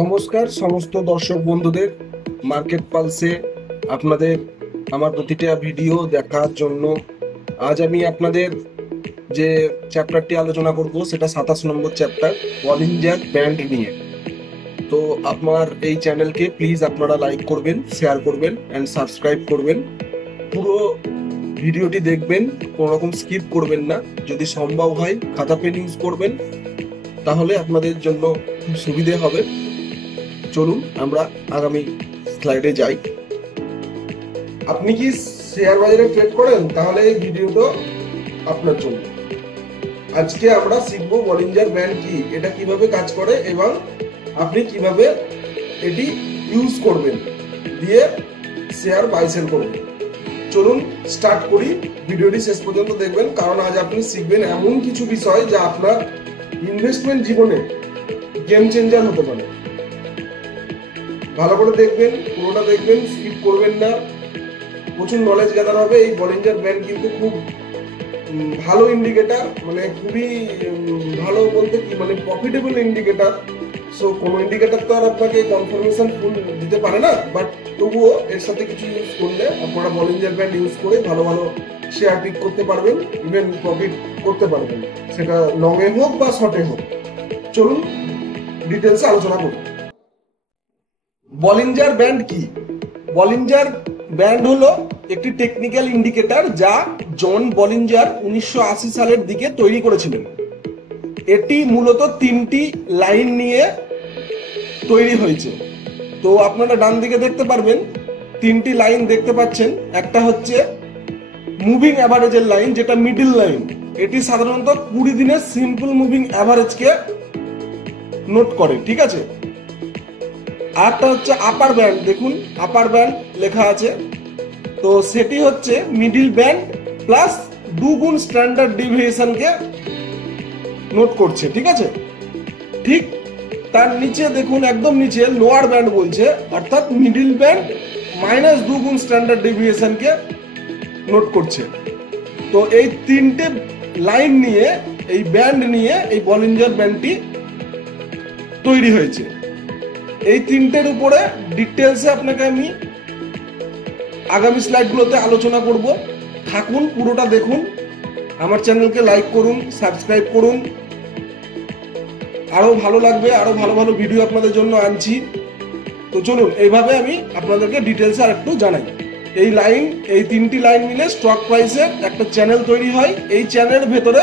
নমস্কার সমস্ত দর্শক বন্ধুদের। মার্কেট পালসে আপনাদের আমার প্রতিটা ভিডিও দেখার জন্য আজ আমি আপনাদের যে চ্যাপ্টারটি আলোচনা করব সেটা 27 নম্বর চ্যাপ্টার বলিঞ্জার ব্যান্ড নিয়ে। তো আপনার এই চ্যানেলকে প্লিজ আপনারা লাইক করবেন, শেয়ার করবেন অ্যান্ড সাবস্ক্রাইব করবেন। পুরো ভিডিওটি দেখবেন, কোনো রকম স্কিপ করবেন না। যদি সম্ভব হয় খাতা পেন ইউজ করবেন, তাহলে আপনাদের জন্য খুব সুবিধে হবে। চলুন আমরা আগামী স্লাইডে যাই। আপনি কি শেয়ার বাজারে ট্রেড করেন? তাহলে এই ভিডিওটা আপনার জন্য। আজকে আমরা শিখবো বলিঞ্জার ব্যান্ড কি, এটা কিভাবে কাজ করে এবং আপনি কিভাবে এটি ইউজ করবেন, দিয়ে শেয়ার বাই সেল করবেন। চলুন স্টার্ট করি। ভিডিওটি শেষ পর্যন্ত দেখবেন, কারণ আজ আপনি শিখবেন এমন কিছু বিষয় যা আপনার ইনভেস্টমেন্ট জীবনে গেম চেঞ্জার হতে পারে। ভালো করে দেখবেন, পুরোটা দেখবেন, স্কিপ করবেন না। প্রচুর নলেজ গ্যাদার হবে। এই বলিঞ্জার ব্যান্ড কিন্তু খুব ভালো ইন্ডিকেটর, মানে খুবই ভালো বলতে কি, মানে প্রফিটেবল ইন্ডিকেটর। সো কোনো ইন্ডিকেটর তো আর আপনাকে কনফার্মেশন ফুল দিতে পারে না, বাট তবুও এর সাথে কিছু ইউজ করলে আপনারা বলিঞ্জার ব্যান্ড ইউজ করে ভালো ভালো শেয়ার পিক করতে পারবেন, ইভেন প্রফিট করতে পারবেন, সেটা লং এ হোক বা শর্টে হোক। চলুন ডিটেলসে আলোচনা করি। বলিঞ্জার ব্যান্ড কি? বলিঞ্জার ব্যান্ড হলো একটি টেকনিক্যাল ইন্ডিকেটর যা জন বলিঞ্জার 1980 সালের দিকে তৈরি করেছিলেন। এটি মূলত তিনটি লাইন নিয়ে তৈরি হয়েছে। তো আপনারা ডান দিকে দেখতে পারবেন, তিনটি লাইন দেখতে পাচ্ছেন। একটা হচ্ছে মুভিং অ্যাভারেজের লাইন, যেটা মিডল লাইন। এটি সাধারণত 20 দিনের সিম্পল মুভিং অ্যাভারেজকে নোট করে, ঠিক আছে। আরটা হচ্ছে আপার ব্যান্ড, দেখুন আপার ব্যান্ড লেখা আছে। তো সেটি হচ্ছে মিডিল ব্যান্ড প্লাস 2 গুণ স্ট্যান্ডার্ড ডিভিয়েশনকে নোট করছে, ঠিক আছে। ঠিক তার নিচে দেখুন, একদম নিচে লোয়ার ব্যান্ড বলছে, অর্থাৎ মিডিল ব্যান্ড মাইনাস 2 গুণ স্ট্যান্ডার্ড ডিভিয়েশনকে নোট করছে। তো এই তিনটে লাইন নিয়ে, এই ব্যান্ড নিয়ে এই বলিঞ্জার ব্যান্ডটি তৈরি হয়েছে। এই তিনটের উপরে ডিটেলসে আপনাকে আমি আগামী স্লাইডগুলোতে আলোচনা করব। থাকুন, পুরোটা দেখুন। আমার চ্যানেলকে লাইক করুন, সাবস্ক্রাইব করুন। আরো ভালো লাগবে, আরো ভালো ভালো ভিডিও আপনাদের জন্য আনছি। তো চলুন এইভাবে আমি আপনাদেরকে ডিটেলসে আর একটু জানাই। এই লাইন, এই তিনটি লাইন মিলে স্টক প্রাইসের একটা চ্যানেল তৈরি হয়। এই চ্যানেলের ভেতরে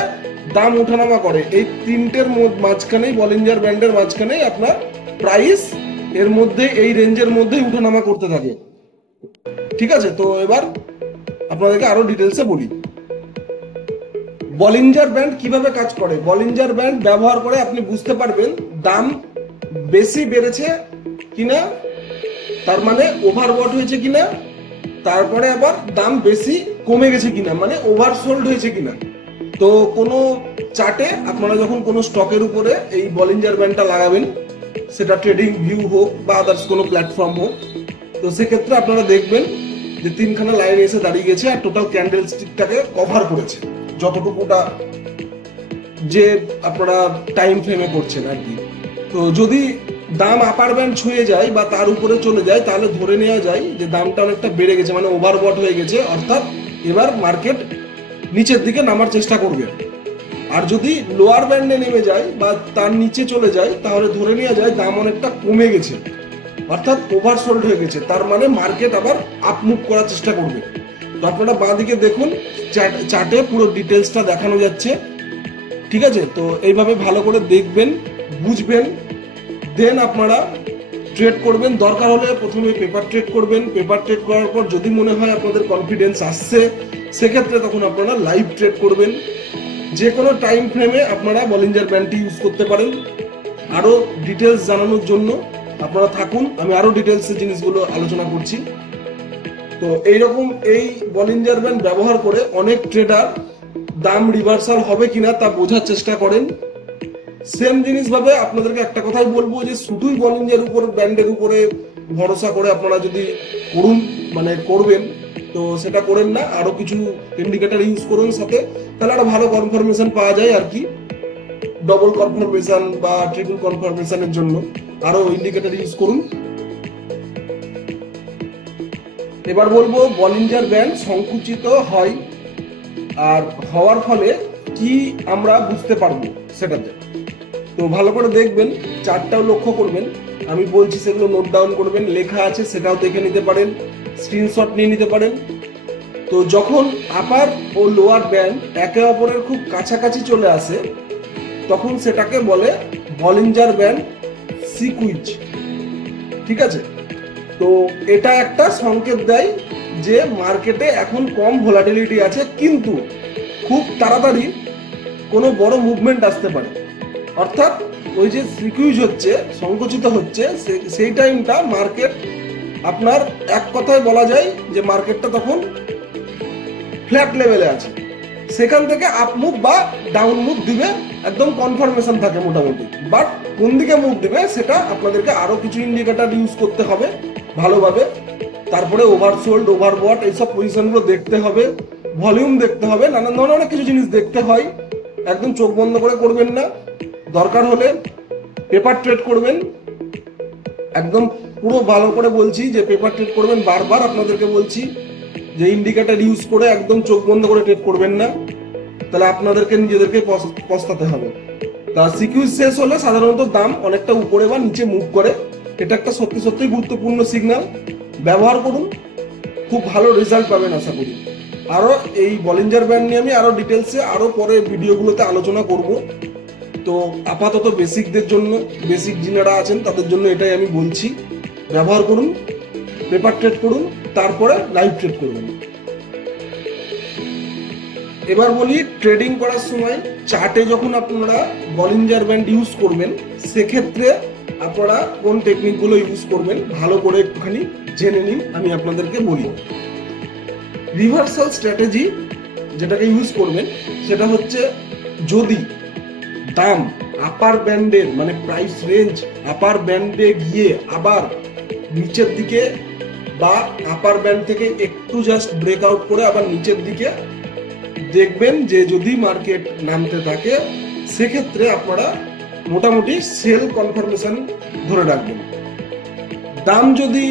দাম ওঠানামা করে। এই তিনটের মাঝখানেই, বলিঞ্জার ব্যান্ডের মাঝখানেই আপনার প্রাইস এর মধ্যে, এই রেঞ্জের মধ্যেই উঠানামা করতে থাকে, ঠিক আছে। তো এবার আপনাদেরকে আরো ডিটেলসে বলি বলিঞ্জার ব্যান্ড কিভাবে কাজ করে। বলিঞ্জার ব্যান্ড ব্যবহার করে আপনি বুঝতে পারবেন দাম বেশি বেড়েছে কিনা, তার মানে ওভারবট হয়েছে কিনা, তারপরে আবার দাম বেশি কমে গেছে কিনা, মানে ওভারসোল্ড হয়েছে কিনা। তো কোনো চার্টে আপনারা যখন কোনো স্টকের উপরে এই বলিঞ্জার ব্যান্ডটা লাগাবেন, সেটা ট্রেডিং ভিউ হোক বা আদার্স কোনো প্ল্যাটফর্ম হোক, তো সেক্ষেত্রে আপনারা দেখবেন যে তিনখানা লাইন এসে দাঁড়িয়ে গেছে আর টোটাল ক্যান্ডেল স্টিকটাকে কভার করেছে, যতটুকুটা যে আপনারা টাইম ফ্রেমে করছেন আর কি। তো যদি দাম আপার ব্যান্ড ছুঁয়ে যায় বা তার উপরে চলে যায়, তাহলে ধরে নেওয়া যায় যে দামটা অনেকটা বেড়ে গেছে, মানে ওভারবট হয়ে গেছে, অর্থাৎ এবার মার্কেট নিচের দিকে নামার চেষ্টা করবে। আর যদি লোয়ার ব্যান্ডে নেমে যায় বা তার নিচে চলে যায়, তাহলে ধরে নেওয়া যায় দাম অনেকটা কমে গেছে, অর্থাৎ ওভারসোল্ড হয়ে গেছে। তার মানে মার্কেট আবার আপ মুভ করার চেষ্টা করবে। তো আপনারা বাঁদিকে দেখুন, চার্টে পুরো ডিটেলসটা দেখানো যাচ্ছে, ঠিক আছে। তো এইভাবে ভালো করে দেখবেন, বুঝবেন, দেন আপনারা ট্রেড করবেন। দরকার হলে প্রথমে পেপার ট্রেড করবেন। পেপার ট্রেড করার পর যদি মনে হয় আপনাদের কনফিডেন্স আসছে, সেক্ষেত্রে তখন আপনারা লাইভ ট্রেড করবেন। যে কোনো টাইম ফ্রেমে আপনারা বলিঞ্জার ব্যান্ডটি ইউজ করতে পারেন। আরো ডিটেলস জানানোর জন্য আপনারা থাকুন, আমি আরো ডিটেলসে জিনিসগুলো আলোচনা করছি। তো এইরকম এই বলিঞ্জার ব্যান্ড ব্যবহার করে অনেক ট্রেডার দাম রিভার্সাল হবে কিনা তা বোঝার চেষ্টা করেন। সেম জিনিস ভাবে আপনাদেরকে একটা কথাই বলবো, যে শুধুই বলিঞ্জার উপর, ব্যান্ডের উপরে ভরসা করে আপনারা যদি করুন, মানে করবেন, তো সেটা করেন না। আরো কিছু ইন্ডিকেটর ইউজ করুন সাথে, তাহলে আরো ভালো কনফার্মেশন পাওয়া যায় আর কি। ডবল কনফার্মেশন বা ট্রিপল কনফার্মেশনের জন্য আরো ইন্ডিকেটর ইউজ করুন। এবার বলবো বলিঞ্জার ব্যান্ড সংকুচিত হয় আর হওয়ার ফলে কি আমরা বুঝতে পারবো সেটাতে। তো ভালো করে দেখবেন, চারটাও লক্ষ্য করবেন, আমি বলছি সেগুলো নোট ডাউন করবেন, লেখা আছে সেটাও দেখে নিতে পারেন, স্ক্রিনশট নিয়ে নিতে পারেন। তো যখন আপার ও লোয়ার ব্যান্ড একে অপরের খুব কাছাকাছি চলে আসে তখন সেটাকে বলে বলিঞ্জার ব্যান্ড সিকুইজ। ঠিক আছে, তো এটা একটা সংকেত দেয় যে মার্কেটে এখন কম ভোলাটিলিটি আছে, কিন্তু খুব তাড়াতাড়ি কোনো বড় মুভমেন্ট আসতে পারে। অর্থাৎ ওই যে সিকুইজ হচ্ছে, সংকুচিত হচ্ছে, সেই টাইমটা মার্কেট আপনার এক কথায় বলা যায় যে মার্কেটটা তখন ফ্ল্যাট লেভেলে আছে, সেখান থেকে আপ মুভ বা ডাউন মুভ দিবে, একদম কনফার্মেশন থাকে মোটামুটি। বাট কোন দিকে মুভ দিবে সেটা আপনাদেরকে আরো কিছু ইন্ডিকেটর ইউজ করতে হবে ভালোভাবে। তারপরে ওভারসোল্ড, ওভারবট এইসব পজিশনগুলো দেখতে হবে, ভলিউম দেখতে হবে, নানান ধরনের অনেক কিছু জিনিস দেখতে হয়। একদম চোখ বন্ধ করে করবেন না, দরকার হলে পেপার ট্রেড করবেন। একদম পুরো ভালো করে বলছি যে পেপার ট্রেড করবেন, বারবার আপনাদেরকে বলছি যে ইন্ডিকেটর ইউজ করে একদম চোখ বন্ধ করে ট্রেড করবেন না, তাহলে আপনাদেরকে নিজেদেরকে পস্তাতে হবে। তা সিকিউরিটি শেষ হলে সাধারণত দাম অনেকটা উপরে বা নিচে মুভ করে, এটা একটা সত্যি সত্যি গুরুত্বপূর্ণ সিগন্যাল। ব্যবহার করুন, খুব ভালো রেজাল্ট পাবেন আশা করি। আরো এই বলিঞ্জার ব্যান্ড নিয়ে আমি আরো ডিটেলসে আরো পরে ভিডিওগুলোতে আলোচনা করব। তো আপাতত বেসিকদের জন্য, বেসিক যিনারা আছেন তাদের জন্য এটাই আমি বলছি, ব্যবহার করুন, পেপার ট্রেড করুন, তারপরে লাইভ ট্রেড করবেন। এবার বলি, ট্রেডিং করার সময় চার্টে যখন আপনারা বলিঞ্জার ব্যান্ড ইউজ করবেন সেক্ষেত্রে আপনারা কোন টেকনিকগুলো ইউজ করবেন ভালো করে একটুখানি জেনে নিন, আমি আপনাদেরকে বলি। রিভার্সাল স্ট্র্যাটেজি যেটাকে ইউজ করবেন সেটা হচ্ছে, যদি দাম আপার ব্যান্ডের মানে প্রাইস রেঞ্জ আপার ব্যান্ডে গিয়ে আবার নিচের দিকে বা আপার ব্যান্ড থেকে একটু জাস্ট ব্রেকআউট করে আবার নিচের দিকে দেখবেন যে যদি মার্কেট নামতে থাকে, সেক্ষেত্রে আপনারা মোটামুটি সেল কনফার্মেশন ধরে রাখবেন। দাম যদি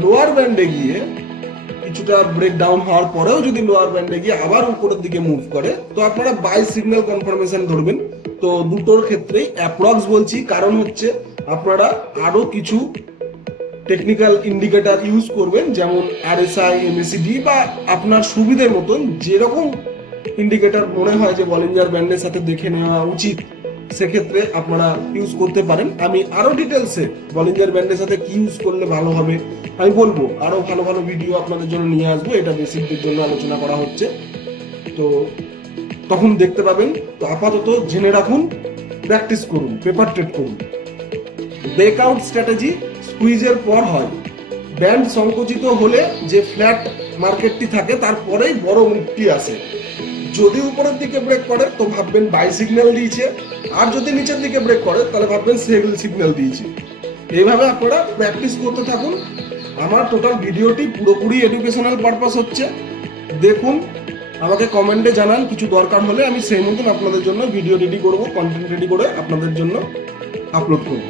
লোয়ার ব্যান্ডে গিয়ে কিছুটা ব্রেকডাউন হওয়ার পরেও যদি লোয়ার ব্যান্ডে গিয়ে আবার উপরের দিকে মুভ করে, তো আপনারা বাই সিগন্যাল কনফার্মেশন ধরবেন। তো দুটোর ক্ষেত্রেই অ্যাপ্রক্স বলছি, কারণ হচ্ছে আপনারা আরো কিছু টেকনিক্যাল ইন্ডিকেটর ইউজ করবেন, যেমন RSI, MACD বা আপনার সুবিধের মতন যেরকম ইন্ডিকেটর মনে হয় যে বলিঞ্জার ব্যান্ডের সাথে দেখে নেওয়া উচিত, সেক্ষেত্রে আপনারা ইউজ করতে পারেন। আমি আরো ডিটেলসে বলিঞ্জার ব্যান্ডের সাথে কি ইউজ করলে ভালো হবে আমি বলবো, আরো ভালো ভালো ভিডিও আপনাদের জন্য নিয়ে আসবো, এটা বেসিকদের জন্য আলোচনা করা হচ্ছে, তো তখন দেখতে পাবেন। তো আপাতত জেনে রাখুন, প্র্যাকটিস করুন, পেপার ট্রেড করুন। ব্রেকআউট স্ট্র্যাটেজি স্কুইজের পর হয়, ব্যান্ড সংকুচিত হলে যে ফ্ল্যাট মার্কেটটি থাকে তারপরেই বড় মুভটি আসে। যদি উপরের দিকে ব্রেক করে তো ভাববেন বাই সিগন্যাল দিয়েছে, আর যদি নিচের দিকে ব্রেক করে তাহলে ভাববেন সেল সিগন্যাল দিয়েছে। এইভাবে আপনারা প্র্যাকটিস করতে থাকুন। আমার টোটাল ভিডিওটি পুরোপুরি এডুকেশনাল পারপাস হচ্ছে, দেখুন, আমাকে কমেন্টে জানান, কিছু দরকার হলে আমি সেই মতন আপনাদের জন্য ভিডিও রেডি করব, কন্টেন্ট রেডি করে আপনাদের জন্য আপলোড করব।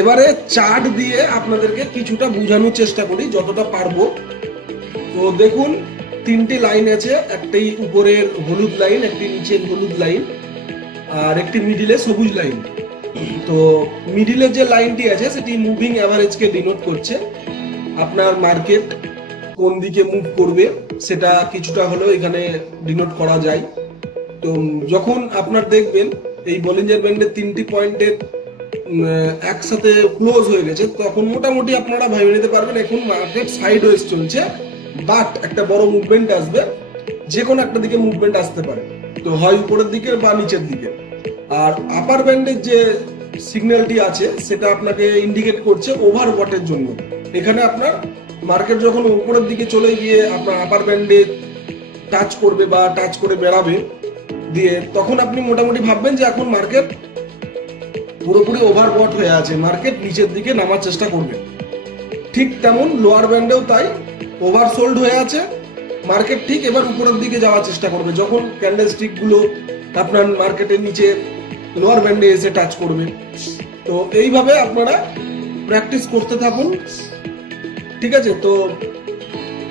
এবারে চার্ট দিয়ে আপনাদেরকে কিছুটা বোঝানোর চেষ্টা করি যতটা পারবো। তো দেখুন, তিনটি লাইন আছে, একটি উপরের হলুদ লাইন, একটি নিচের হলুদ লাইন, আর একটি মিডিলে সবুজ লাইন। তো মিডিলে যে লাইনটি আছে সেটি মুভিং অ্যাভারেজকে ডিনোট করছে। আপনার মার্কেট কোন দিকে মুভ করবে সেটা কিছুটা হলেও এখানে ডিনোট করা যায়। তো যখন আপনার দেখবেন এই বলিঞ্জার ব্যান্ডের তিনটি পয়েন্টের একসাথে ক্লোজ হয়ে গেছে, তখন মোটামুটি আপনারা ভেবে নিতে পারবেন এখন মার্কেট সাইডওয়েজ চলছে, বাট একটা বড় মুভমেন্ট আসবে, যে কোনো একটা দিকে মুভমেন্ট আসতে পারে, তো হয় উপরের দিকে বা নিচের দিকে। আর আপার ব্যান্ডের যে সিগন্যালটি আছে সেটা আপনাকে ইন্ডিকেট করছে ওভারবটের জন্য। এখানে আপনার মার্কেট যখন উপরের দিকে চলে গিয়ে আপনার আপার ব্যান্ডে টাচ করবে বা টাচ করে বেড়াবে দিয়ে, তখন আপনি মোটামুটি ভাববেন যে এখন মার্কেট পুরোপুরি ওভারবট হয়ে আছে, মার্কেট নিচের দিকে নামার চেষ্টা করবে। ঠিক তেমন লোয়ার ব্যান্ডেও তাই, ওভারসোল্ড হয়ে আছে, মার্কেট ঠিক এবার উপরের দিকে যাওয়ার চেষ্টা করবে। যখন ক্যান্ডেল স্টিক গুলো আপনার মার্কেটের নিচে লোয়ার ব্যান্ডে এসে টাচ করবে, তো এইভাবে আপনারা প্র্যাকটিস করতে থাকুন। ঠিক আছে, তো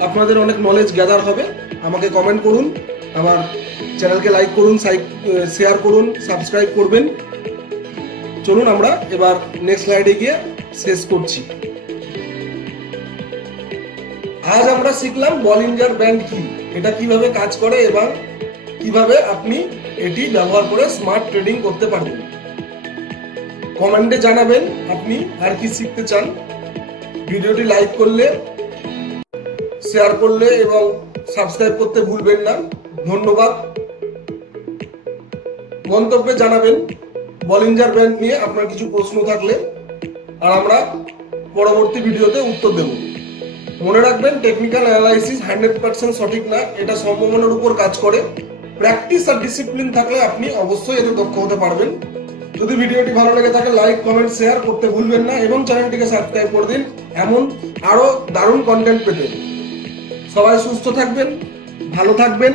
আপনাদের অনেক নলেজ গ্যাদার হবে। আমাকে কমেন্ট করুন, আমার চ্যানেলকে লাইক করুন, শেয়ার করুন, সাবস্ক্রাইব করবেন। চলুন আমরা এবার নেক্সট স্লাইডে গিয়ে শেষ করছি। আজ আমরা শিখলাম বলিঞ্জার ব্যান্ড কি, এটা কিভাবে কাজ করে এবং কিভাবে আপনি এটি ব্যবহার করে স্মার্ট ট্রেডিং করতে পারবেন। কমেন্টে জানাবেন আপনি আর কি শিখতে চান। ভিডিওটি লাইক করলে, শেয়ার করলে এবং সাবস্ক্রাইব করতে ভুলবেন না। ধন্যবাদ। মন্তব্যে জানাবেন বলিঞ্জার ব্যান্ড নিয়ে আপনার কিছু প্রশ্ন থাকলে, আর আমরা পরবর্তী ভিডিওতে উত্তর দেব। মনে রাখবেন, টেকনিক্যাল অ্যানালাইসিস 100% সঠিক না, এটা সম্ভাবনার উপর কাজ করে। প্র্যাকটিস আর ডিসিপ্লিন থাকলে আপনি অবশ্যই এতে দক্ষ হতে পারবেন। যদি ভিডিওটি ভালো লেগে থাকে লাইক, কমেন্ট, শেয়ার করতে ভুলবেন না এবং চ্যানেলটিকে সাবস্ক্রাইব করে দিন এমন আরো দারুণ কন্টেন্ট পেতে। সবাই সুস্থ থাকবেন, ভালো থাকবেন।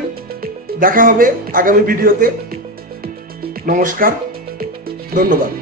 দেখা হবে আগামী ভিডিওতে। নমস্কার, ধন্যবাদ।